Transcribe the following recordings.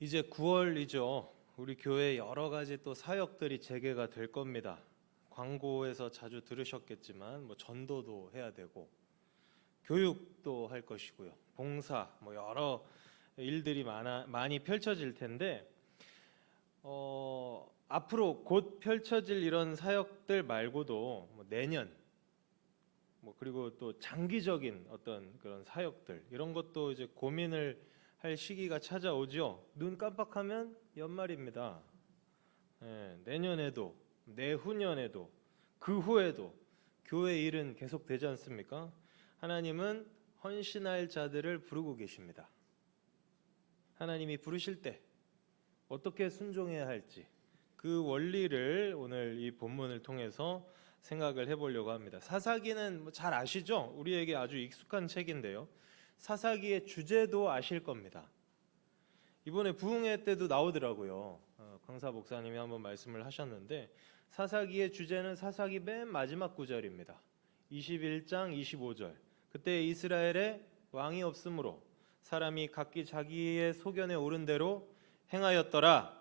이제 9월이죠. 우리 교회 여러 가지 또 사역들이 재개가 될 겁니다. 광고에서 자주 들으셨겠지만 전도도 해야 되고 교육도 할 것이고요. 봉사 여러 일들이 많이 펼쳐질 텐데 앞으로 곧 펼쳐질 이런 사역들 말고도 내년 그리고 또 장기적인 어떤 그런 사역들 이런 것도 이제 고민을 할 시기가 찾아오죠. 눈 깜빡하면 연말입니다. 내년에도 내후년에도 그 후에도 교회 일은 계속 되지 않습니까? 하나님은 헌신할 자들을 부르고 계십니다. 하나님이 부르실 때 어떻게 순종해야 할지 그 원리를 오늘 이 본문을 통해서 생각을 해보려고 합니다. 사사기는 잘 아시죠? 우리에게 아주 익숙한 책인데요. 사사기의 주제도 아실 겁니다. 이번에 부흥회 때도 나오더라고요. 강사 목사님이 한번 말씀을 하셨는데 사사기의 주제는 사사기 맨 마지막 구절입니다. 21장 25절. 그때 이스라엘에 왕이 없으므로 사람이 각기 자기의 소견에 오른 대로 행하였더라.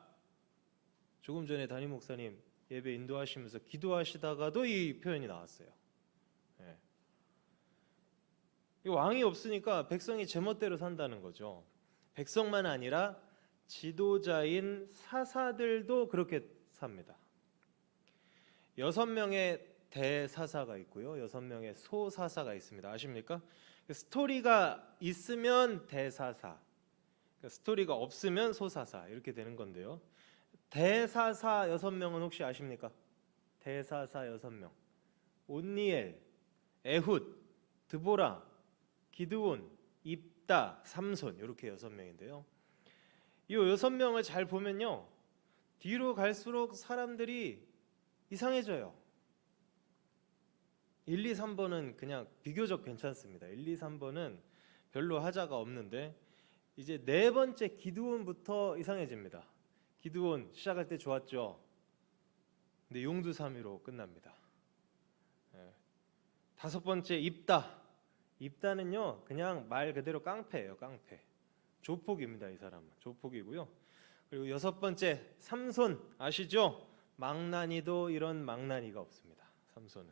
조금 전에 담임 목사님 예배 인도하시면서 기도하시다가도 이 표현이 나왔어요. 왕이 없으니까 백성이 제멋대로 산다는 거죠. 백성만 아니라 지도자인 사사들도 그렇게 삽니다. 6명의 대사사가 있고요. 6명의 소사사가 있습니다. 아십니까? 스토리가 있으면 대사사, 스토리가 없으면 소사사 이렇게 되는 건데요. 대사사 6명은 혹시 아십니까? 대사사 6명. 온니엘, 에훗, 드보라, 기드온, 입다, 삼손 이렇게 6명인데요. 이 6명을 잘 보면요. 뒤로 갈수록 사람들이 이상해져요. 1, 2, 3번은 그냥 비교적 괜찮습니다. 1, 2, 3번은 별로 하자가 없는데 이제 네 번째 기드온부터 이상해집니다. 기드온 시작할 때 좋았죠. 근데 용두사미로 끝납니다. 5번째 입다. 입다는요 그냥 말 그대로 깡패예요. 깡패. 조폭입니다. 이 사람은 조폭이고요. 그리고 6번째 삼손 아시죠? 망나니도 이런 망나니가 없습니다. 삼손은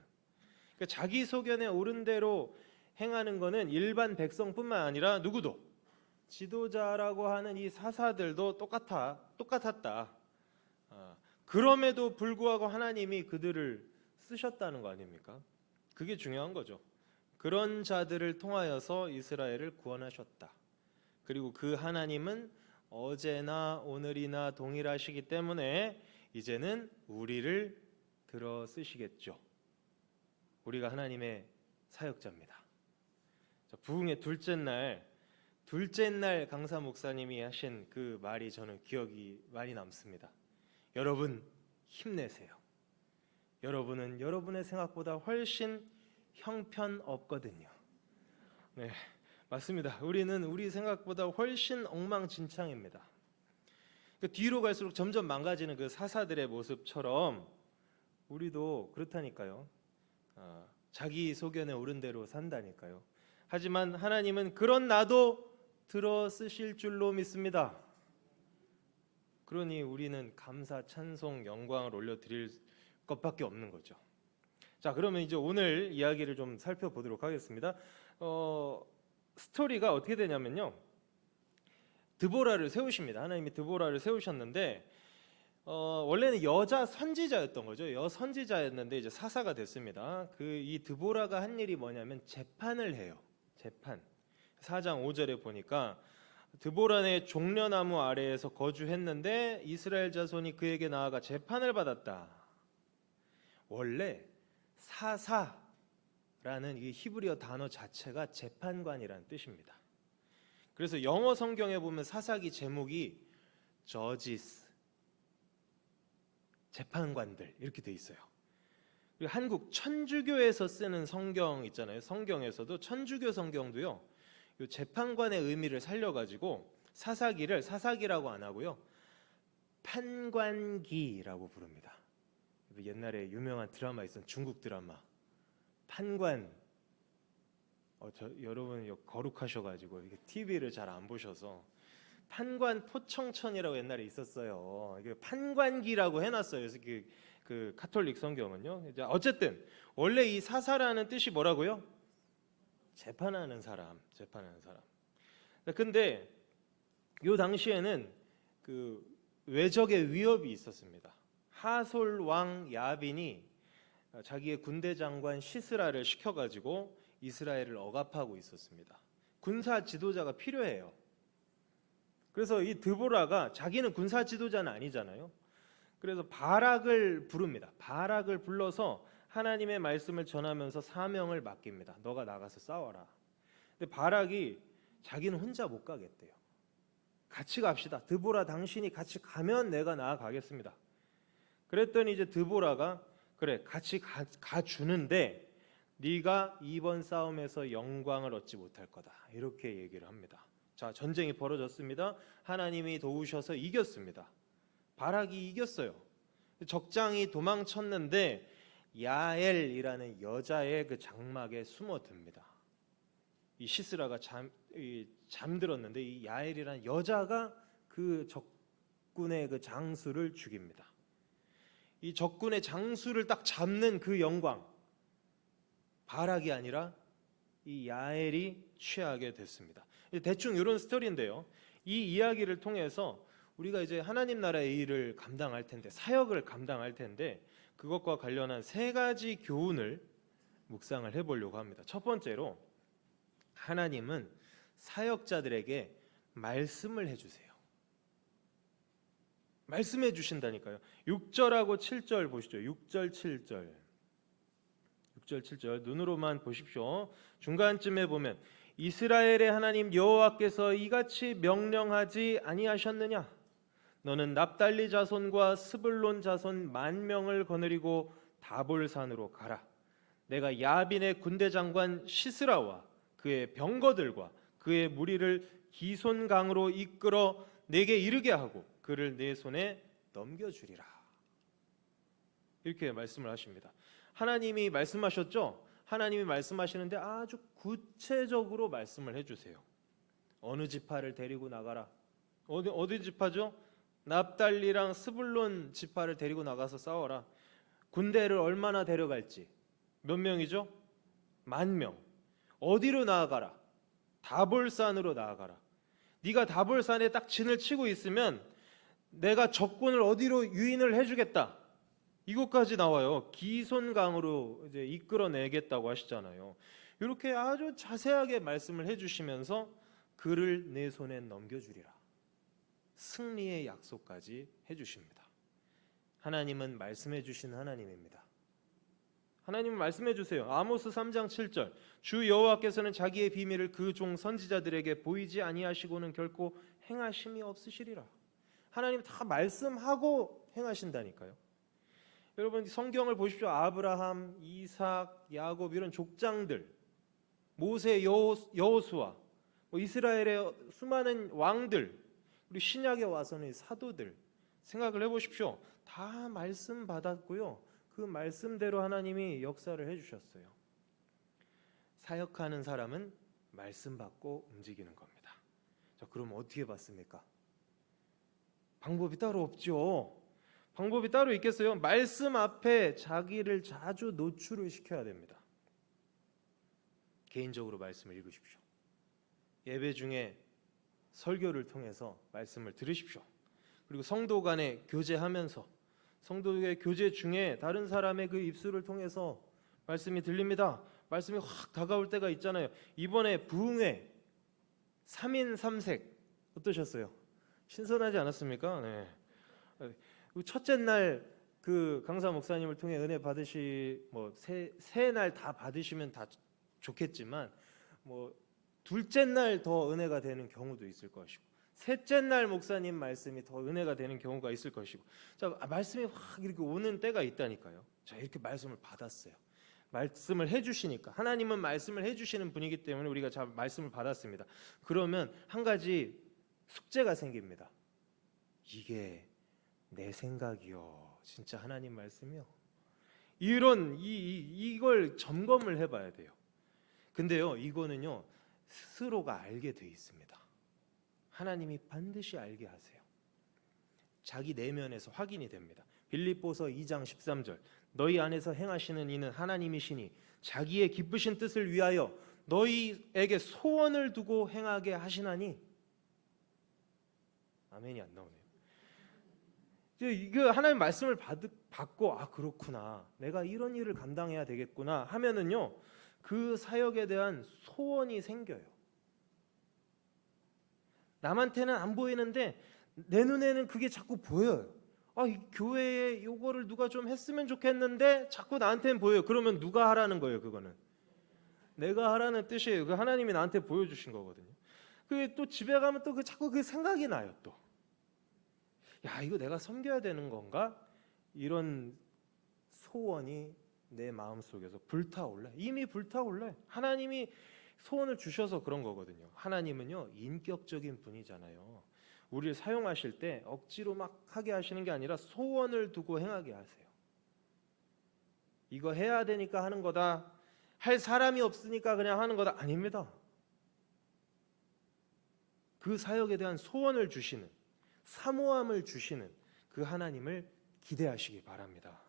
그러니까 자기 소견에 옳은 대로 행하는 것은 일반 백성뿐만 아니라 누구도 지도자라고 하는 이 사사들도 똑같았다. 그럼에도 불구하고 하나님이 그들을 쓰셨다는 거 아닙니까? 그게 중요한 거죠. 그런 자들을 통하여서 이스라엘을 구원하셨다. 그리고 그 하나님은 어제나 오늘이나 동일하시기 때문에 이제는 우리를 들어 쓰시겠죠. 우리가 하나님의 사역자입니다. 부흥의 둘째 날 강사 목사님이 하신 그 말이 저는 기억이 많이 남습니다. 여러분 힘내세요. 여러분은 여러분의 생각보다 훨씬 형편없거든요. 네, 맞습니다. 우리는 우리 생각보다 훨씬 엉망진창입니다. 뒤로 갈수록 점점 망가지는 그 사사들의 모습처럼 우리도 그렇다니까요. 자기 소견에 옳은 대로 산다니까요. 하지만 하나님은 그런 나도 들어 쓰실 줄로 믿습니다. 그러니 우리는 감사, 찬송, 영광을 올려드릴 것밖에 없는 거죠. 자, 그러면 이제 오늘 이야기를 좀 살펴보도록 하겠습니다. 스토리가 어떻게 되냐면요. 드보라를 세우십니다. 하나님이 드보라를 세우셨는데 원래는 여자 선지자였던 거죠. 여선지자였는데 이제 사사가 됐습니다. 이 드보라가 한 일이 뭐냐면 재판을 해요. 재판. 4장 5절에 보니까 드보라의 종려나무 아래에서 거주했는데 이스라엘 자손이 그에게 나아가 재판을 받았다. 원래 사사라는 이 히브리어 단어 자체가 재판관이라는 뜻입니다. 그래서 영어 성경에 보면 사사기 제목이 judges, 재판관들 이렇게 돼 있어요. 그리고 한국 천주교에서 쓰는 성경 있잖아요. 성경에서도 천주교 성경도요. 이 재판관의 의미를 살려가지고 사사기라고 안 하고요. 판관기라고 부릅니다. 옛날에 유명한 드라마 있었던 중국 드라마 판관. 여러분 거룩하셔가지고 TV를 잘 안 보셔서 판관 포청천이라고 옛날에 있었어요. 이게 판관기라고 해놨어요. 그래서 그 카톨릭 성경은요. 이제 어쨌든 원래 이 사사라는 뜻이 뭐라고요? 재판하는 사람, 재판하는 사람. 근데 요 당시에는 그 외적의 위협이 있었습니다. 하솔 왕 야빈이 자기의 군대 장관 시스라를 시켜가지고 이스라엘을 억압하고 있었습니다. 군사 지도자가 필요해요. 그래서 이 드보라가 자기는 군사 지도자는 아니잖아요. 그래서 바락을 부릅니다. 바락을 불러서 하나님의 말씀을 전하면서 사명을 맡깁니다. 너가 나가서 싸워라. 근데 바락이 자기는 혼자 못 가겠대요. 같이 갑시다. 드보라 당신이 같이 가면 내가 나아가겠습니다. 그랬더니 이제 드보라가 그래 같이 가주는데 네가 이번 싸움에서 영광을 얻지 못할 거다. 이렇게 얘기를 합니다. 자, 전쟁이 벌어졌습니다. 하나님이 도우셔서 이겼습니다. 바락이 이겼어요. 적장이 도망쳤는데 야엘이라는 여자의 그 장막에 숨어듭니다. 이 시스라가 잠들었는데 이 야엘이라는 여자가 그 적군의 그 장수를 죽입니다. 이 적군의 장수를 딱 잡는 그 영광, 바락이 아니라 이 야엘이 취하게 됐습니다. 대충 이런 스토리인데요. 이 이야기를 통해서 우리가 이제 하나님 나라의 일을 감당할 텐데, 사역을 감당할 텐데, 그것과 관련한 세 가지 교훈을 묵상을 해보려고 합니다. 첫 번째로, 하나님은 사역자들에게 말씀을 해주세요. 말씀해 주신다니까요. 6절하고 7절 보시죠. 6절 7절. 6절 7절 눈으로만 보십시오. 중간쯤에 보면 이스라엘의 하나님 여호와께서 이같이 명령하지 아니하셨느냐? 너는 납달리 자손과 스불론 자손 10,000명을 거느리고 다볼산으로 가라. 내가 야빈의 군대 장관 시스라와 그의 병거들과 그의 무리를 기손강으로 이끌어 내게 이르게 하고 그를 내 손에 넘겨주리라. 이렇게 말씀을 하십니다. 하나님이 말씀하셨죠? 하나님이 말씀하시는데 아주 구체적으로 말씀을 해주세요. 어느 지파를 데리고 나가라. 어디 지파죠? 납달리랑 스불론 지파를 데리고 나가서 싸워라. 군대를 얼마나 데려갈지. 몇 명이죠? 10,000명. 어디로 나아가라? 다볼산으로 나아가라. 네가 다볼산에 딱 진을 치고 있으면 내가 적군을 어디로 유인을 해주겠다. 이곳까지 나와요. 기손강으로 이제 이끌어내겠다고 하시잖아요. 이렇게 아주 자세하게 말씀을 해주시면서 그를 내 손에 넘겨주리라. 승리의 약속까지 해주십니다. 하나님은 말씀해 주시는 하나님입니다. 하나님은 말씀해 주세요. 아모스 3장 7절 주 여호와께서는 자기의 비밀을 그 종 선지자들에게 보이지 아니하시고는 결코 행하심이 없으시리라. 하나님 다 말씀하고 행하신다니까요. 여러분 성경을 보십시오. 아브라함, 이삭, 야곱 이런 족장들, 모세, 여호수아, 이스라엘의 수많은 왕들, 그리고 신약에 와서는 사도들 생각을 해보십시오. 다 말씀 받았고요. 그 말씀대로 하나님이 역사를 해주셨어요. 사역하는 사람은 말씀 받고 움직이는 겁니다. 자, 그럼 어떻게 받습니까? 방법이 따로 없죠. 방법이 따로 있겠어요? 말씀 앞에 자기를 자주 노출을 시켜야 됩니다. 개인적으로 말씀을 읽으십시오. 예배 중에 설교를 통해서 말씀을 들으십시오. 그리고 성도 간에 교제하면서 성도의 교제 중에 다른 사람의 그 입술을 통해서 말씀이 들립니다. 말씀이 확 다가올 때가 있잖아요. 이번에 부흥회 3인 3색 어떠셨어요? 신선하지 않았습니까? 네. 첫째 날 그 강사 목사님을 통해 은혜 세 날 다 받으시면 다 좋겠지만 둘째 날 더 은혜가 되는 경우도 있을 것이고 셋째 날 목사님 말씀이 더 은혜가 되는 경우가 있을 것이고 자, 말씀이 확 이렇게 오는 때가 있다니까요. 자, 이렇게 말씀을 받았어요. 말씀을 해주시니까 하나님은 말씀을 해주시는 분이기 때문에 우리가 잘 말씀을 받았습니다. 그러면 한 가지 숙제가 생깁니다. 이게 내 생각이요 진짜 하나님 말씀이요? 이걸 점검을 해봐야 돼요. 근데요 이거는요 스스로가 알게 돼 있습니다. 하나님이 반드시 알게 하세요. 자기 내면에서 확인이 됩니다. 빌립보서 2장 13절 너희 안에서 행하시는 이는 하나님이시니 자기의 기쁘신 뜻을 위하여 너희에게 소원을 두고 행하게 하시나니. 아멘이 안 나오네요. 이거 하나님 말씀을 받고 그렇구나, 내가 이런 일을 감당해야 되겠구나 하면은요, 그 사역에 대한 소원이 생겨요. 남한테는 안 보이는데 내 눈에는 그게 자꾸 보여요. 이 교회에 요거를 누가 좀 했으면 좋겠는데 자꾸 나한테는 보여요. 그러면 누가 하라는 거예요? 그거는 내가 하라는 뜻이에요. 그 하나님이 나한테 보여주신 거거든요. 그 또 집에 가면 또 자꾸 그 생각이 나요. 또 이거 내가 섬겨야 되는 건가? 이런 소원이 내 마음속에서 불타올라. 이미 불타올라. 하나님이 소원을 주셔서 그런 거거든요. 하나님은요, 인격적인 분이잖아요. 우리를 사용하실 때 억지로 막 하게 하시는 게 아니라 소원을 두고 행하게 하세요. 이거 해야 되니까 하는 거다, 할 사람이 없으니까 그냥 하는 거다, 아닙니다. 그 사역에 대한 소원을 주시는, 사모함을 주시는 그 하나님을 기대하시기 바랍니다.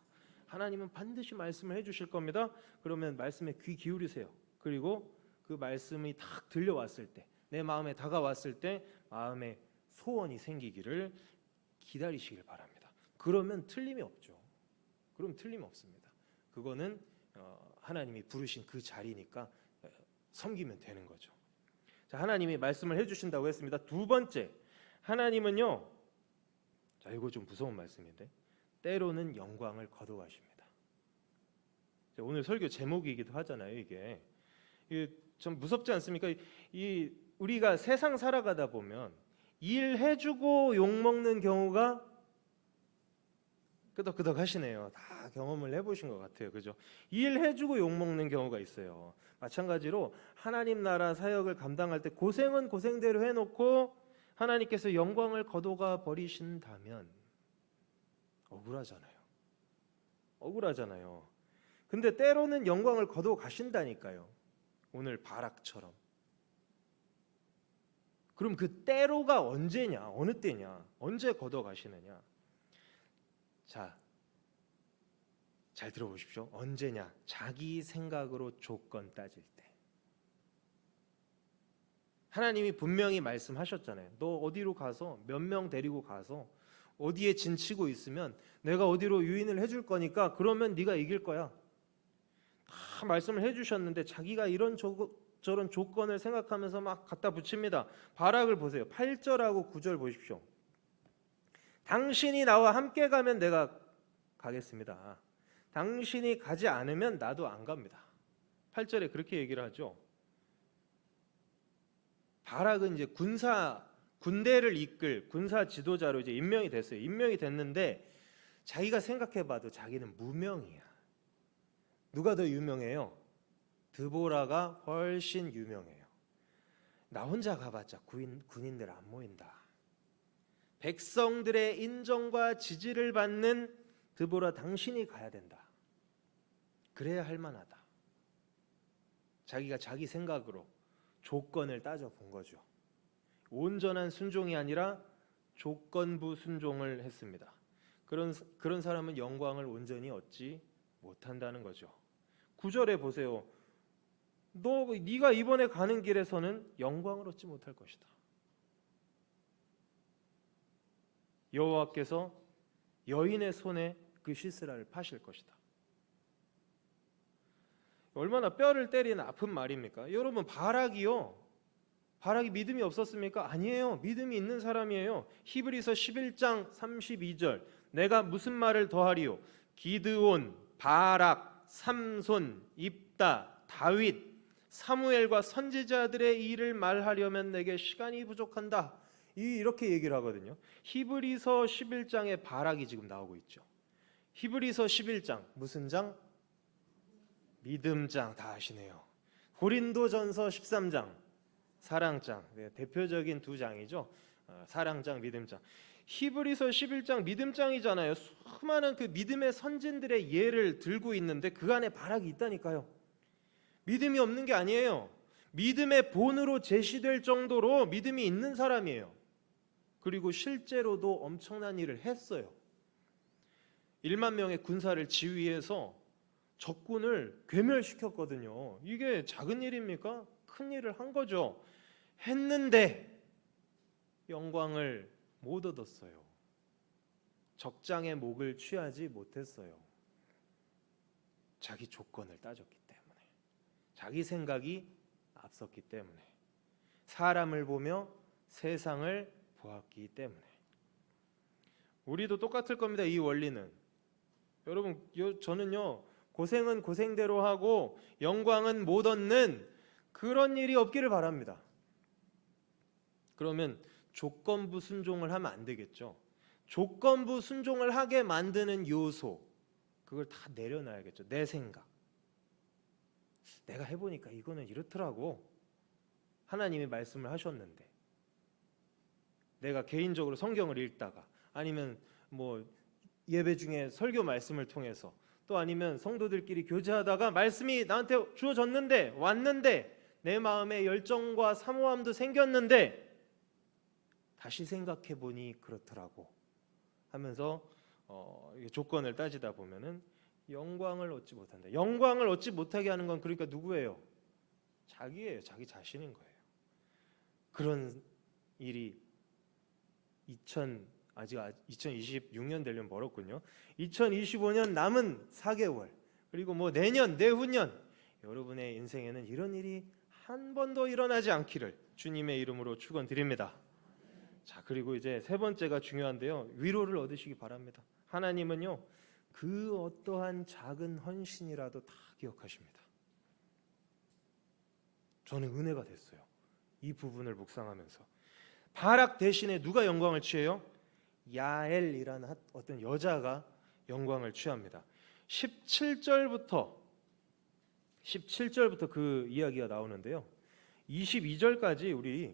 하나님은 반드시 말씀을 해주실 겁니다. 그러면 말씀에 귀 기울이세요. 그리고 그 말씀이 딱 들려왔을 때, 내 마음에 다가왔을 때 마음에 소원이 생기기를 기다리시길 바랍니다. 그러면 틀림이 없죠. 그럼 틀림 없습니다. 그거는 하나님이 부르신 그 자리니까 섬기면 되는 거죠. 자, 하나님이 말씀을 해주신다고 했습니다. 두 번째, 하나님은요, 이거 좀 무서운 말씀인데, 때로는 영광을 거둬가십니다. 오늘 설교 제목이기도 하잖아요. 이게 좀 무섭지 않습니까? 우리가 세상 살아가다 보면 일해주고 욕먹는 경우가 끄덕끄덕 하시네요. 다 경험을 해보신 것 같아요. 그죠? 일해주고 욕먹는 경우가 있어요. 마찬가지로 하나님 나라 사역을 감당할 때 고생은 고생대로 해놓고 하나님께서 영광을 거둬가 버리신다면 억울하잖아요. 근데 때로는 영광을 거둬 가신다니까요. 오늘 바락처럼. 그럼 그 때로가 언제냐? 어느 때냐? 언제 거둬 가시느냐? 자, 잘 들어보십시오. 언제냐? 자기 생각으로 조건 따질 때. 하나님이 분명히 말씀하셨잖아요. 너 어디로 가서 몇 명 데리고 가서 어디에 진치고 있으면 내가 어디로 유인을 해줄 거니까 그러면 네가 이길 거야. 다 말씀을 해주셨는데 자기가 이런 저런 조건을 생각하면서 막 갖다 붙입니다. 바락을 보세요. 8절하고 9절 보십시오. 당신이 나와 함께 가면 내가 가겠습니다. 당신이 가지 않으면 나도 안 갑니다. 8절에 그렇게 얘기를 하죠. 바락은 이제 군대를 이끌 군사 지도자로 이제 임명이 됐어요. 임명이 됐는데 자기가 생각해봐도 자기는 무명이야. 누가 더 유명해요? 드보라가 훨씬 유명해요. 나 혼자 가봤자 군인들 안 모인다. 백성들의 인정과 지지를 받는 드보라, 당신이 가야 된다. 그래야 할 만하다. 자기가 자기 생각으로 조건을 따져본 거죠. 온전한 순종이 아니라 조건부 순종을 했습니다. 그런 사람은 영광을 온전히 얻지 못한다는 거죠. 9절에 보세요. 네가 이번에 가는 길에서는 영광을 얻지 못할 것이다. 여호와께서 여인의 손에 그 시스라를 파실 것이다. 얼마나 뼈를 때리는 아픈 말입니까? 여러분, 바락이 믿음이 없었습니까? 아니에요. 믿음이 있는 사람이에요. 히브리서 11장 32절 내가 무슨 말을 더하리요? 기드온, 바락, 삼손, 입다, 다윗, 사무엘과 선지자들의 일을 말하려면 내게 시간이 부족한다. 이렇게 얘기를 하거든요. 히브리서 11장에 바락이 지금 나오고 있죠. 히브리서 11장 무슨 장? 믿음장. 다 아시네요. 고린도전서 13장 사랑장. 대표적인 두 장이죠. 사랑장, 믿음장. 히브리서 11장 믿음장이잖아요. 수많은 그 믿음의 선진들의 예를 들고 있는데 그 안에 바락이 있다니까요. 믿음이 없는 게 아니에요. 믿음의 본으로 제시될 정도로 믿음이 있는 사람이에요. 그리고 실제로도 엄청난 일을 했어요. 1만 명의 군사를 지휘해서 적군을 괴멸시켰거든요. 이게 작은 일입니까? 큰 일을 한 거죠. 했는데 영광을 못 얻었어요. 적장의 목을 취하지 못했어요. 자기 조건을 따졌기 때문에, 자기 생각이 앞섰기 때문에, 사람을 보며 세상을 보았기 때문에. 우리도 똑같을 겁니다. 이 원리는. 여러분, 저는요, 고생은 고생대로 하고 영광은 못 얻는 그런 일이 없기를 바랍니다. 그러면 조건부 순종을 하면 안 되겠죠. 조건부 순종을 하게 만드는 요소, 그걸 다 내려놔야겠죠. 내 생각, 내가 해보니까 이거는 이렇더라고, 하나님이 말씀을 하셨는데, 내가 개인적으로 성경을 읽다가, 아니면 뭐 예배 중에 설교 말씀을 통해서, 또 아니면 성도들끼리 교제하다가 말씀이 나한테 주어졌는데, 왔는데, 내 마음에 열정과 사모함도 생겼는데 다시 생각해 보니 그렇더라고 하면서 조건을 따지다 보면은 영광을 얻지 못한다. 영광을 얻지 못하게 하는 건 그러니까 누구예요? 자기예요. 자기 자신인 거예요. 그런 일이 아직 2026년 되려면 멀었군요. 2025년 남은 4개월, 그리고 뭐 내년, 내후년, 여러분의 인생에는 이런 일이 한 번도 일어나지 않기를 주님의 이름으로 축원드립니다. 자, 그리고 이제 세 번째가 중요한데요. 위로를 얻으시기 바랍니다. 하나님은요, 그 어떠한 작은 헌신이라도 다 기억하십니다. 저는 은혜가 됐어요. 이 부분을 묵상하면서. 바락 대신에 누가 영광을 취해요? 야엘이라는 어떤 여자가 영광을 취합니다. 17절부터 그 이야기가 나오는데요. 22절까지 우리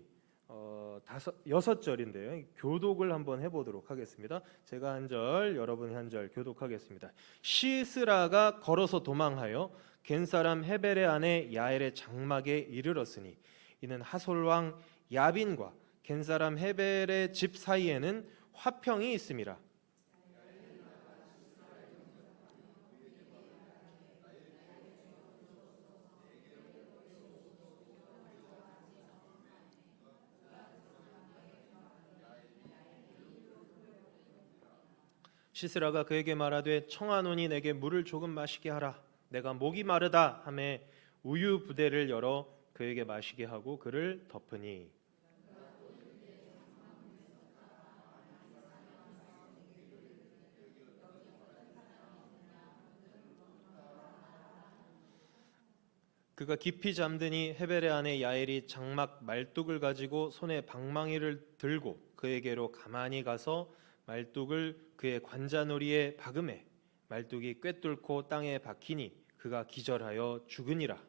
6절인데요. 교독을 한번 해보도록 하겠습니다. 제가 한 절, 여러분이 한 절 교독하겠습니다. 시스라가 걸어서 도망하여 겐사람 헤벨의 아내 야엘의 장막에 이르렀으니 이는 하솔 왕 야빈과 겐사람 헤벨의 집 사이에는 화평이 있음이라. 시스라가 그에게 말하되 청하노니 내게 물을 조금 마시게 하라. 내가 목이 마르다 하매 우유 부대를 열어 그에게 마시게 하고 그를 덮으니 그가 깊이 잠드니 헤벨의 아내 야엘이 장막 말뚝을 가지고 손에 방망이를 들고 그에게로 가만히 가서 말뚝을 그의 관자놀이에 박음해 말뚝이 꿰뚫고 땅에 박히니 그가 기절하여 죽으니라.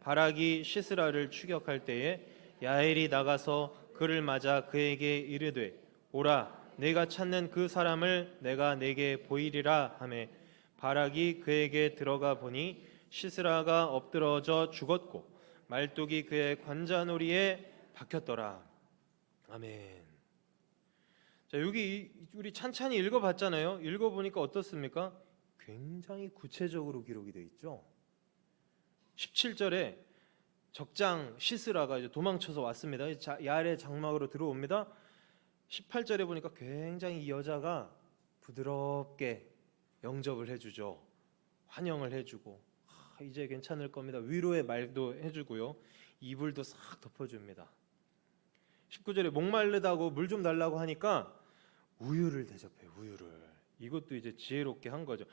바락이 시스라를 추격할 때에 야엘이 나가서 그를 맞아 그에게 이르되 오라 내가 찾는 그 사람을 내가 내게 보이리라 하매 바락이 그에게 들어가 보니 시스라가 엎드러져 죽었고 말뚝이 그의 관자놀이에 박혔더라. 아멘. 자, 여기 우리 찬찬히 읽어봤잖아요. 읽어보니까 어떻습니까? 굉장히 구체적으로 기록이 되어 있죠. 17절에 적장 시스라가 이제 도망쳐서 왔습니다. 야엘의 장막으로 들어옵니다. 18절에 보니까 굉장히 이 여자가 부드럽게 영접을 해주죠. 환영을 해주고 이제 괜찮을 겁니다. 위로의 말도 해주고요. 이불도 싹 덮어줍니다. 19절에 목마르다고 물 좀 달라고 하니까 우유를 대접해요. 우유를. 이것도 이제 지혜롭게 한 거죠.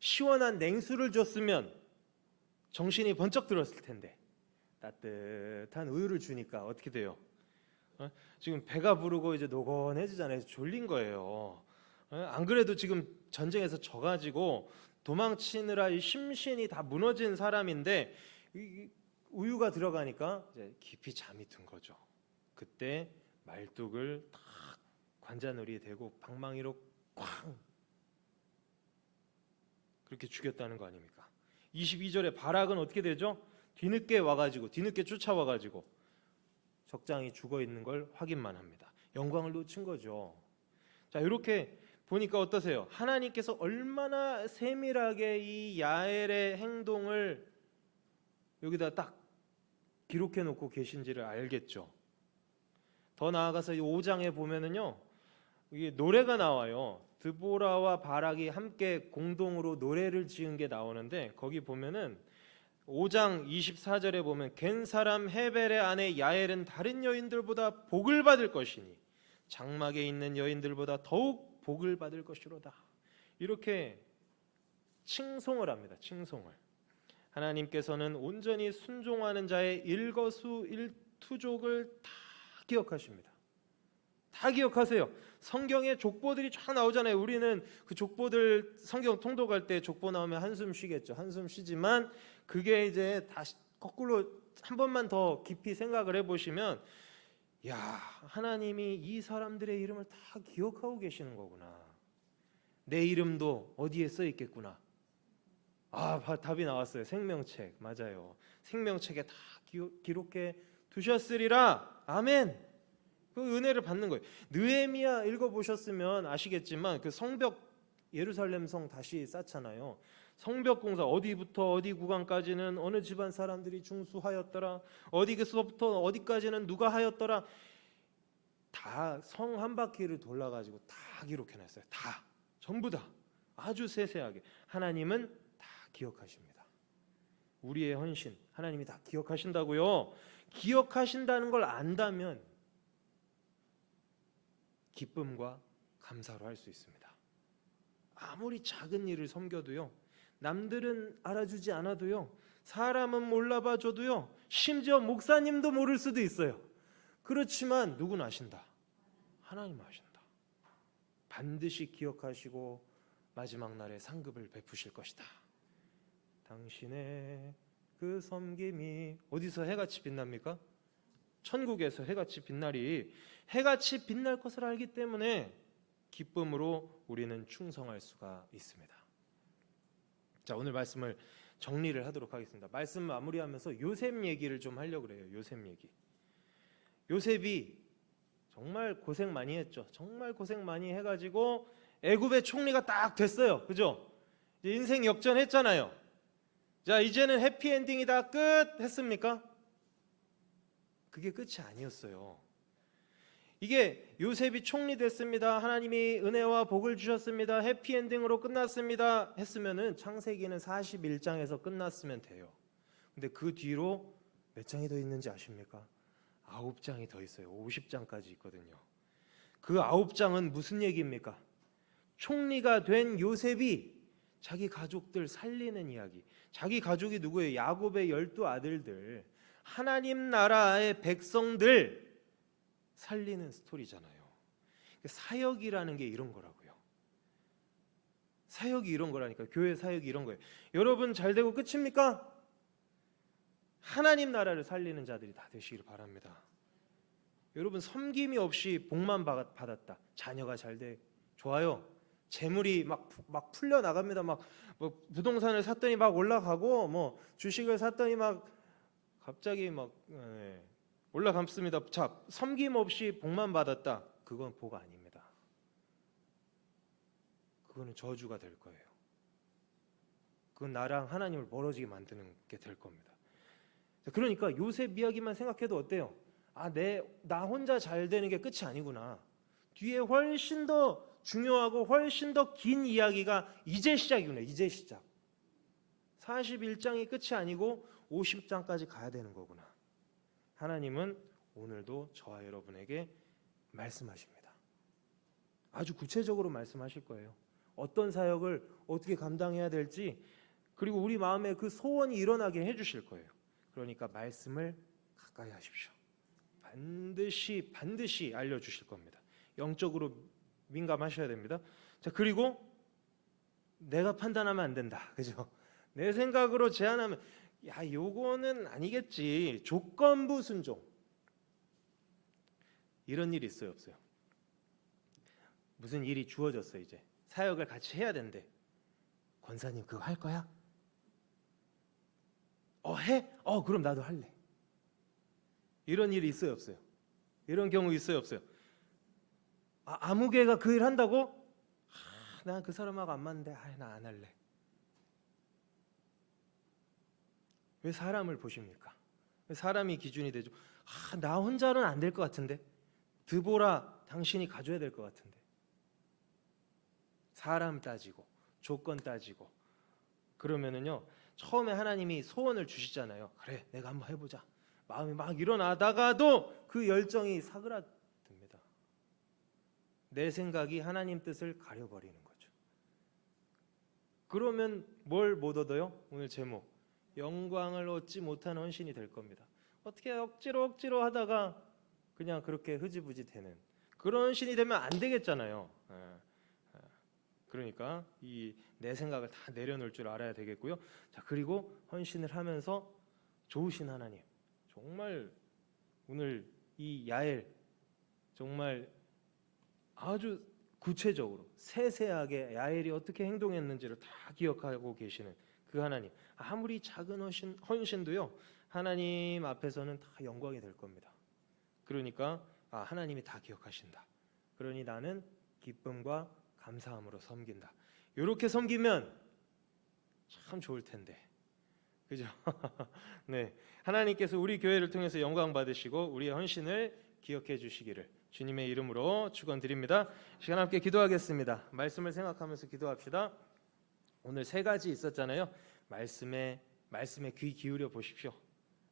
시원한 냉수를 줬으면 정신이 번쩍 들었을 텐데 따뜻한 우유를 주니까 어떻게 돼요? 지금 배가 부르고 이제 노곤해지잖아요. 졸린 거예요. 안 그래도 지금 전쟁에서 져가지고 도망치느라 이 심신이 다 무너진 사람인데 이 우유가 들어가니까 이제 깊이 잠이 든 거죠. 그때 말뚝을 탁 관자놀이에 대고 방망이로 쾅 그렇게 죽였다는 거 아닙니까? 22절에 바락은 어떻게 되죠? 뒤늦게 쫓아와가지고 적장이 죽어 있는 걸 확인만 합니다. 영광을 놓친 거죠. 자, 이렇게 보니까 어떠세요? 하나님께서 얼마나 세밀하게 이 야엘의 행동을 여기다 딱 기록해 놓고 계신지를 알겠죠. 더 나아가서 이 5장에 보면은요, 이게 노래가 나와요. 드보라와 바락이 함께 공동으로 노래를 지은 게 나오는데, 거기 보면은 5장 24절에 보면 겐 사람 헤벨의 아내 야엘은 다른 여인들보다 복을 받을 것이니 장막에 있는 여인들보다 더욱 복을 받을 것이로다. 이렇게 칭송을 합니다. 칭송을. 하나님께서는 온전히 순종하는 자의 일거수일투족을 다 기억하십니다. 다 기억하세요. 성경에 족보들이 쫙 나오잖아요. 우리는 그 족보들 성경 통독할 때 족보 나오면 한숨 쉬겠죠. 한숨 쉬지만 그게 이제 다시 거꾸로 한 번만 더 깊이 생각을 해보시면, 야, 하나님이 이 사람들의 이름을 다 기억하고 계시는 거구나. 내 이름도 어디에 써 있겠구나. 아, 답이 나왔어요. 생명책. 맞아요. 생명책에 다 기록해 두셨으리라. 아멘. 그 은혜를 받는 거예요. 느헤미야 읽어보셨으면 아시겠지만 그 성벽, 예루살렘 성 다시 쌓잖아요. 성벽 공사 어디부터 어디 구간까지는 어느 집안 사람들이 중수하였더라, 어디서부터 어디까지는 누가 하였더라, 다 성 한 바퀴를 돌아가지고 다 기록해놨어요. 다, 전부 다 아주 세세하게 하나님은 다 기억하십니다. 우리의 헌신 하나님이 다 기억하신다고요. 기억하신다는 걸 안다면 기쁨과 감사로 할 수 있습니다. 아무리 작은 일을 섬겨도요, 남들은 알아주지 않아도요, 사람은 몰라봐줘도요, 심지어 목사님도 모를 수도 있어요. 그렇지만 누구는 아신다. 하나님 아신다. 반드시 기억하시고 마지막 날에 상급을 베푸실 것이다. 당신의 그 섬김이 어디서 해같이 빛납니까? 천국에서 해같이 빛나리. 해같이 빛날 것을 알기 때문에 기쁨으로 우리는 충성할 수가 있습니다. 자, 오늘 말씀을 정리를 하도록 하겠습니다. 말씀 마무리하면서 요셉 얘기를 좀 하려고 그래요. 요셉 얘기. 요셉이 정말 고생 많이 했죠. 정말 고생 많이 해가지고 애굽의 총리가 딱 됐어요. 그죠? 이제 인생 역전했잖아요. 자, 이제는 해피엔딩이다, 끝 했습니까? 그게 끝이 아니었어요. 이게 요셉이 총리 됐습니다, 하나님이 은혜와 복을 주셨습니다, 해피엔딩으로 끝났습니다 했으면은 창세기는 41장에서 끝났으면 돼요. 근데 그 뒤로 몇 장이 더 있는지 아십니까? 9장이 더 있어요. 50장까지 있거든요. 그 9장은 무슨 얘기입니까? 총리가 된 요셉이 자기 가족들 살리는 이야기. 자기 가족이 누구예요? 야곱의 12아들들, 하나님 나라의 백성들 살리는 스토리잖아요. 사역이라는 게 이런 거라고요. 사역이 이런 거라니까. 교회 사역이 이런 거예요. 여러분 잘 되고 끝입니까? 하나님 나라를 살리는 자들이 다 되시길 바랍니다. 여러분 섬김이 없이 복만 받았다, 자녀가 잘 돼, 좋아요. 재물이 막 풀려 나갑니다. 막 뭐 부동산을 샀더니 막 올라가고, 뭐 주식을 샀더니 막 갑자기 막 올라갔습니다. 자, 섬김 없이 복만 받았다, 그건 복 아닙니다. 그거는 저주가 될 거예요. 그건 나랑 하나님을 멀어지게 만드는 게 될 겁니다. 그러니까 요셉 이야기만 생각해도 어때요? 아, 나 혼자 잘 되는 게 끝이 아니구나. 뒤에 훨씬 더 중요하고 훨씬 더 긴 이야기가 이제 시작이구나. 이제 시작. 41장이 끝이 아니고 50장까지 가야 되는 거구나. 하나님은 오늘도 저와 여러분에게 말씀하십니다. 아주 구체적으로 말씀하실 거예요. 어떤 사역을 어떻게 감당해야 될지, 그리고 우리 마음에 그 소원이 일어나게 해주실 거예요. 그러니까 말씀을 가까이 하십시오. 반드시 알려주실 겁니다. 영적으로 민감하셔야 됩니다. 자, 그리고 내가 판단하면 안 된다. 그죠? 내 생각으로 제안하면, 야, 요거는 아니겠지. 조건부 순종. 이런 일이 있어요, 없어요? 무슨 일이 주어졌어요. 이제 사역을 같이 해야 된대. 권사님 그거 할 거야? 해? 그럼 나도 할래. 이런 일이 있어요, 없어요? 이런 경우 있어요, 없어요? 아무개가 그 일 한다고? 난 그 사람하고 안 맞는데 나 안 할래. 왜 사람을 보십니까? 왜 사람이 기준이 되죠? 나 혼자는 안 될 것 같은데, 드보라 당신이 가져야 될 것 같은데. 사람 따지고 조건 따지고 그러면은요, 처음에 하나님이 소원을 주시잖아요. 그래, 내가 한번 해보자. 마음이 막 일어나다가도 그 열정이 사그라듭니다. 내 생각이 하나님 뜻을 가려버리는 거죠. 그러면 뭘 못 얻어요? 오늘 제목, 영광을 얻지 못하는 헌신이 될 겁니다. 어떻게 억지로 하다가 그냥 그렇게 흐지부지 되는 그런 헌신이 되면 안 되겠잖아요. 그러니까 이 내 생각을 다 내려놓을 줄 알아야 되겠고요. 자, 그리고 헌신을 하면서 좋으신 하나님, 정말 오늘 이 야엘 정말 아주 구체적으로 세세하게 야엘이 어떻게 행동했는지를 다 기억하고 계시는 그 하나님, 아무리 작은 헌신도요 하나님 앞에서는 다 영광이 될 겁니다. 그러니까 하나님이 다 기억하신다. 그러니 나는 기쁨과 감사함으로 섬긴다. 이렇게 섬기면 참 좋을 텐데, 그죠? 네, 하나님께서 우리 교회를 통해서 영광 받으시고 우리의 헌신을 기억해 주시기를 주님의 이름으로 축원드립니다. 시간 함께 기도하겠습니다. 말씀을 생각하면서 기도합시다. 오늘 세 가지 있었잖아요. 말씀에 귀 기울여 보십시오.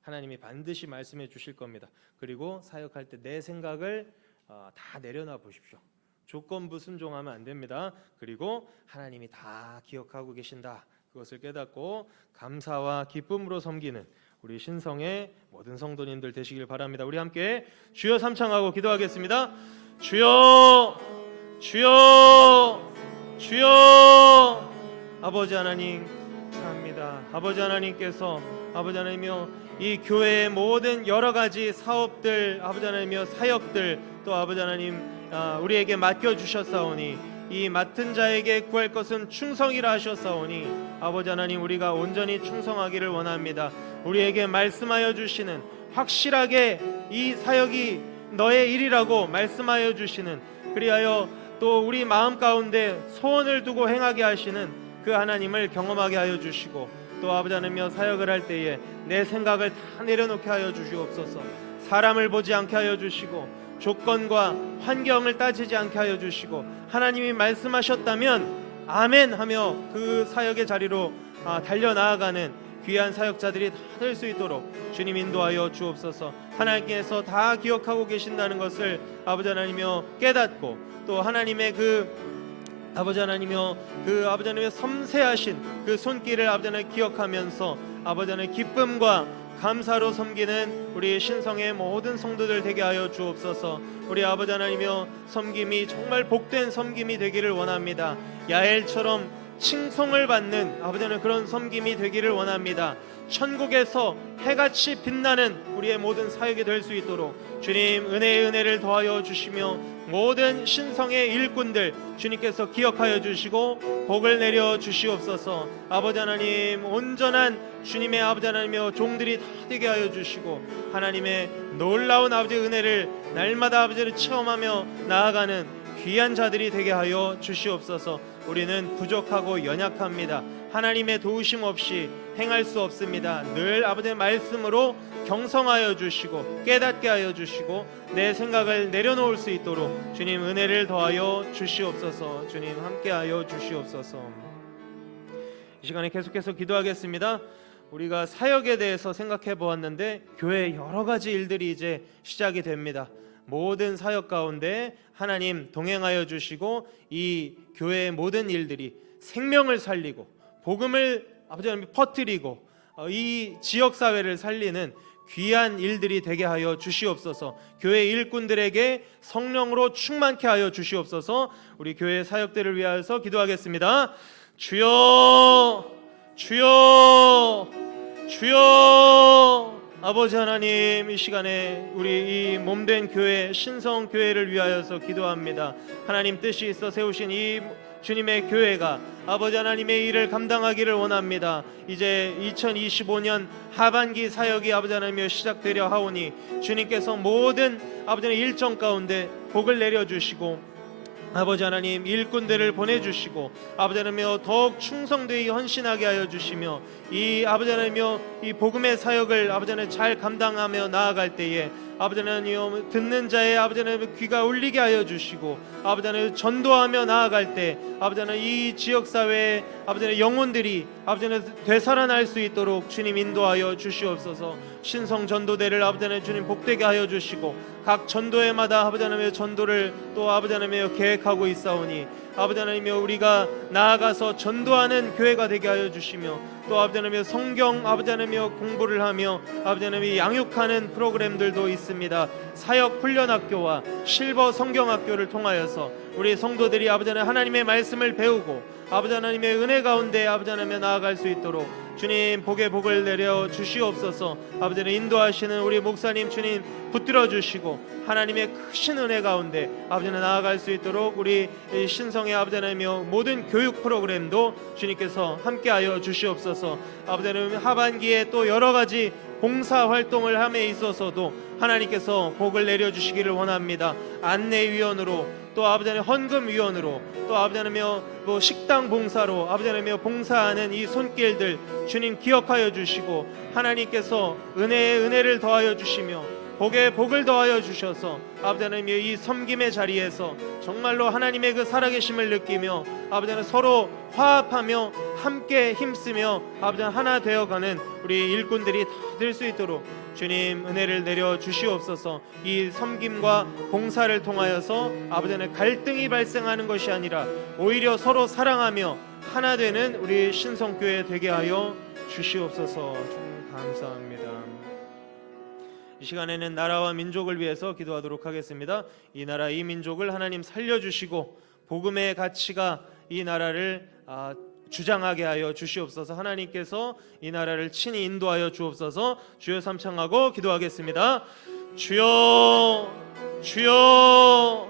하나님이 반드시 말씀해 주실 겁니다. 그리고 사역할 때 내 생각을 다 내려놔 보십시오. 조건부 순종하면 안 됩니다. 그리고 하나님이 다 기억하고 계신다. 그것을 깨닫고 감사와 기쁨으로 섬기는 우리 신성의 모든 성도님들 되시길 바랍니다. 우리 함께 주여 삼창하고 기도하겠습니다. 주여, 주여, 주여. 아버지 하나님 감사합니다. 아버지 하나님께서 아버지 하나님이여 이 교회의 모든 여러 가지 사업들, 아버지 하나님이여 사역들, 또 아버지 하나님 우리에게 맡겨주셨사오니 이 맡은 자에게 구할 것은 충성이라 하셨사오니 아버지 하나님 우리가 온전히 충성하기를 원합니다. 우리에게 말씀하여 주시는, 확실하게 이 사역이 너의 일이라고 말씀하여 주시는, 그리하여 또 우리 마음 가운데 소원을 두고 행하게 하시는 그 하나님을 경험하게 하여 주시고, 또 아버지 하나님이여 사역을 할 때에 내 생각을 다 내려놓게 하여 주시옵소서. 사람을 보지 않게 하여 주시고 조건과 환경을 따지지 않게 하여 주시고, 하나님이 말씀하셨다면 아멘 하며 그 사역의 자리로 달려나아가는 귀한 사역자들이 다 될 수 있도록 주님 인도하여 주옵소서. 하나님께서 다 기억하고 계신다는 것을 아버지 하나님이여 깨닫고, 또 하나님의 아버지 하나님이여 아버지 하나님의 섬세하신 그 손길을 아버지 하나님 기억하면서 아버지 하나님 기쁨과 감사로 섬기는 우리 신성의 모든 성도들 되게 하여 주옵소서. 우리 아버지 하나님이여 섬김이 정말 복된 섬김이 되기를 원합니다. 야엘처럼 칭송을 받는 아버지 하나님 그런 섬김이 되기를 원합니다. 천국에서 해같이 빛나는 우리의 모든 사역이 될 수 있도록 주님 은혜의 은혜를 더하여 주시며 모든 신성의 일꾼들 주님께서 기억하여 주시고 복을 내려 주시옵소서. 아버지 하나님 온전한 주님의 아버지 하나님이여 종들이 다 되게 하여 주시고, 하나님의 놀라운 아버지의 은혜를 날마다 아버지를 체험하며 나아가는 귀한 자들이 되게 하여 주시옵소서. 우리는 부족하고 연약합니다. 하나님의 도우심 없이 행할 수 없습니다. 늘 아버지의 말씀으로 경성하여 주시고 깨닫게 하여 주시고 내 생각을 내려놓을 수 있도록 주님 은혜를 더하여 주시옵소서. 주님 함께하여 주시옵소서. 이 시간에 계속해서 기도하겠습니다. 우리가 사역에 대해서 생각해 보았는데 교회의 여러 가지 일들이 이제 시작이 됩니다. 모든 사역 가운데 하나님 동행하여 주시고 이 교회의 모든 일들이 생명을 살리고 복음을 아버지 하나님 퍼뜨리고 이 지역사회를 살리는 귀한 일들이 되게 하여 주시옵소서. 교회 일꾼들에게 성령으로 충만케 하여 주시옵소서. 우리 교회 사역들을 위하여서 기도하겠습니다. 주여, 주여, 주여. 아버지 하나님, 이 시간에 우리 이 몸된 교회 신성교회를 위하여서 기도합니다. 하나님 뜻이 있어 세우신 이 주님의 교회가 아버지 하나님의 일을 감당하기를 원합니다. 이제 2025년 하반기 사역이 아버지 하나님이여 시작되려 하오니 주님께서 모든 아버지 하나님 일정 가운데 복을 내려주시고 아버지 하나님 일꾼들을 보내주시고 아버지 하나님여 더욱 충성되이 헌신하게 하여 주시며 이 아버지 하나님여 이 복음의 사역을 아버지 하나님 잘 감당하며 나아갈 때에 아버지 하나님 듣는 자의 아버지 하나님 귀가 울리게 하여 주시고 아버지 하나님 전도하며 나아갈 때 아버지 하나님 이 지역사회에 아버지 하나님 영혼들이 아버지 하나님 되살아날 수 있도록 주님 인도하여 주시옵소서. 신성 전도대를 아버지 하나님 주님 복되게 하여 주시고 각 전도회마다 아버지 하나님의 전도를 또 아버지 하나님의 계획하고 있사오니 아버지 하나님여 우리가 나아가서 전도하는 교회가 되게 하여 주시며 또 아버지 하나님여 성경 아버지 하나님여 공부를 하며 아버지 하나님이 양육하는 프로그램들도 있습니다. 사역 훈련학교와 실버 성경학교를 통하여서 우리 성도들이 아버지 하나님의 말씀을 배우고 아버지 하나님의 은혜 가운데 아버지 하나님에 나아갈 수 있도록 주님 복의 복을 내려 주시옵소서. 아버지 하나님 인도하시는 우리 목사님 주님 붙들어 주시고 하나님의 크신 은혜 가운데 아버지 하나님 나아갈 수 있도록 우리 신성의 아버지 하나님여 모든 교육 프로그램도 주님께서 함께하여 주시옵소서. 아버지 하나님 하반기에 또 여러 가지 봉사 활동을 함에 있어서도 하나님께서 복을 내려주시기를 원합니다. 안내위원으로 또 아버지 하나님 헌금위원으로 또 아버지 하나님여 뭐 식당 봉사로 아버지 하나님여 봉사하는 이 손길들 주님 기억하여 주시고 하나님께서 은혜에 은혜를 더하여 주시며 복에 복을 더하여 주셔서 아버지 하나님 이 섬김의 자리에서 정말로 하나님의 그 살아계심을 느끼며 아버지 하나님 서로 화합하며 함께 힘쓰며 아버지 하나님 하나 되어가는 우리 일꾼들이 다 될 수 있도록 주님 은혜를 내려 주시옵소서. 이 섬김과 봉사를 통하여서 아버지 하나님 갈등이 발생하는 것이 아니라 오히려 서로 사랑하며 하나 되는 우리 신성교회 되게 하여 주시옵소서. 주님 감사합니다. 이 시간에는 나라와 민족을 위해서 기도하도록 하겠습니다. 이 나라 이 민족을 하나님 살려주시고 복음의 가치가 이 나라를 주장하게 하여 주시옵소서. 하나님께서 이 나라를 친히 인도하여 주옵소서. 주여 삼창하고 기도하겠습니다. 주여 주여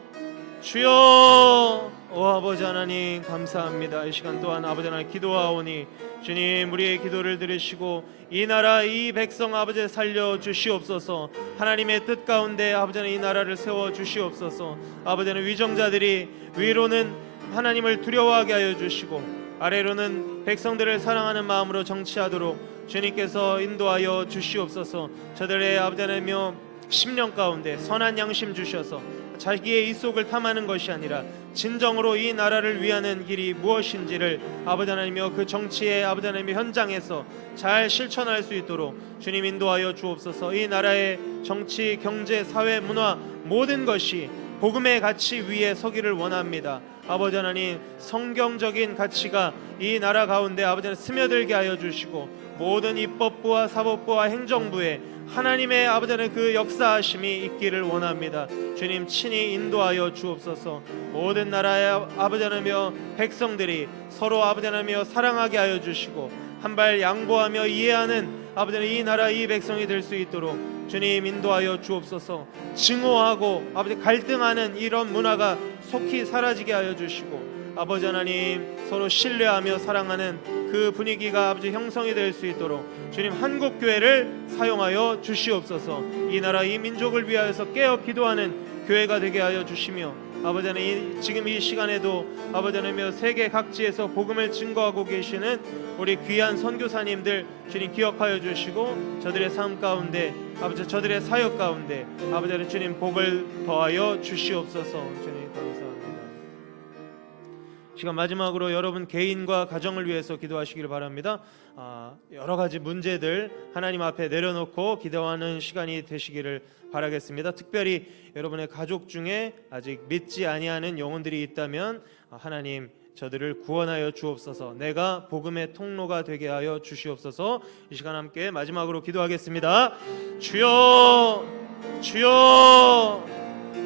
주여. 오 아버지 하나님 감사합니다. 이 시간 또한 아버지 하나님 기도하오니 주님 우리의 기도를 들으시고 이 나라 이 백성 아버지 살려 주시옵소서. 하나님의 뜻 가운데 아버지 하나님 이 나라를 세워 주시옵소서. 아버지 하나님 위정자들이 위로는 하나님을 두려워하게 하여 주시고 아래로는 백성들을 사랑하는 마음으로 정치하도록 주님께서 인도하여 주시옵소서. 저들의 아버지 하나님여 심령 가운데 선한 양심 주셔서 자기의 입속을 탐하는 것이 아니라 진정으로 이 나라를 위하는 길이 무엇인지를 아버지 하나님이여 그 정치의 아버지 하나님의 현장에서 잘 실천할 수 있도록 주님 인도하여 주옵소서. 이 나라의 정치, 경제, 사회, 문화 모든 것이 복음의 가치 위에 서기를 원합니다. 아버지 하나님 성경적인 가치가 이 나라 가운데 아버지 하나님 스며들게 하여 주시고 모든 입법부와 사법부와 행정부에 하나님의 아버지 하나님 그 역사하심이 있기를 원합니다. 주님 친히 인도하여 주옵소서. 모든 나라의 아버지 하나님여 백성들이 서로 아버지 하나님여 사랑하게 하여 주시고 한발 양보하며 이해하는 아버지 하나님 이 나라 이 백성이 될 수 있도록 주님 인도하여 주옵소서. 증오하고 아버지 갈등하는 이런 문화가 속히 사라지게 하여 주시고 아버지 하나님 서로 신뢰하며 사랑하는 그 분위기가 아버지 형성이 될 수 있도록 주님 한국 교회를 사용하여 주시옵소서. 이 나라 이 민족을 위하여서 깨어 기도하는 교회가 되게 하여 주시며 아버지 하나님 지금 이 시간에도 아버지 하나님 세계 각지에서 복음을 증거하고 계시는 우리 귀한 선교사님들 주님 기억하여 주시고 저들의 삶 가운데 아버지 저들의 사역 가운데 아버지 하나님 주님 복을 더하여 주시옵소서. 주님 감사합니다. 시간 마지막으로 여러분 개인과 가정을 위해서 기도하시기를 바랍니다. 여러 가지 문제들 하나님 앞에 내려놓고 기도하는 시간이 되시기를 바라겠습니다. 특별히 여러분의 가족 중에 아직 믿지 아니하는 영혼들이 있다면 하나님 저들을 구원하여 주옵소서. 내가 복음의 통로가 되게 하여 주시옵소서. 이 시간 함께 마지막으로 기도하겠습니다. 주여 주여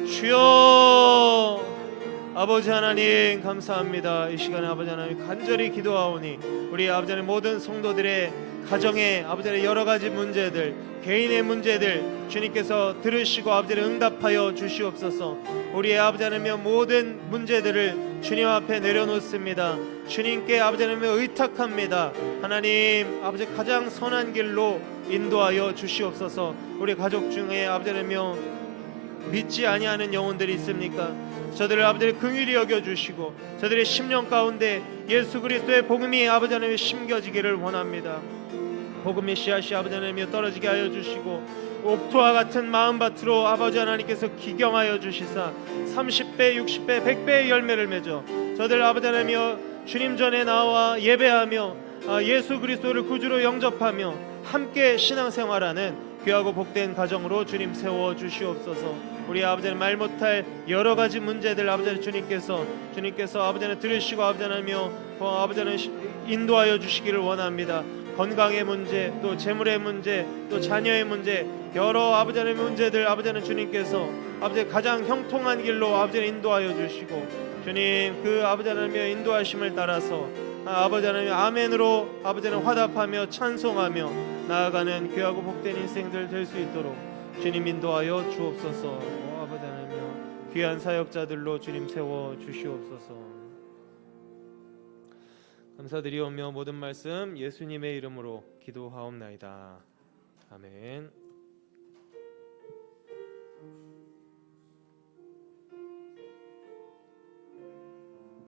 주여. 아버지 하나님 감사합니다. 이 시간에 아버지 하나님 간절히 기도하오니 우리 아버지 하나님 모든 성도들의 가정에 아버지 하나님 여러 가지 문제들 개인의 문제들 주님께서 들으시고 아버지 하나님 응답하여 주시옵소서. 우리의 아버지 하나님의 모든 문제들을 주님 앞에 내려놓습니다. 주님께 아버지 하나님 의탁합니다. 하나님 아버지 가장 선한 길로 인도하여 주시옵소서. 우리 가족 중에 아버지 하나님 믿지 아니하는 영혼들이 있습니까? 저들을 아버지 긍휼히 여겨주시고 저들의 심령 가운데 예수 그리스도의 복음이 아버지 하나님 심겨지기를 원합니다. 복음의 씨앗이 아버지 하나님 떨어지게 하여 주시고 옥토와 같은 마음밭으로 아버지 하나님께서 기경하여 주시사 30배, 60배, 100배의 열매를 맺어 저들 아버지 하나님 주님 전에 나와 예배하며 예수 그리스도를 구주로 영접하며 함께 신앙생활하는 귀하고 복된 가정으로 주님 세워 주시옵소서. 우리 아버지는 말 못할 여러 가지 문제들 아버지 주님께서 아버지 하나님 들으시고 아버지 하나며 아버지 하나님 인도하여 주시기를 원합니다. 건강의 문제, 또 재물의 문제, 또 자녀의 문제, 여러 아버지 하나님의 문제들 아버지 하나님 주님께서 아버지 가장 형통한 길로 아버지 하나님 인도하여 주시고 주님 그 아버지 하나님의 인도하심을 따라서 아버지 하나님 아멘으로 아버지 하나님 화답하며 찬송하며 나아가는 귀하고 복된 인생들 될 수 있도록 주님 인도하여 주옵소서. 아버지 하나님여 귀한 사역자들로 주님 세워 주시옵소서. 감사드리오며 모든 말씀 예수님의 이름으로 기도하옵나이다. 아멘.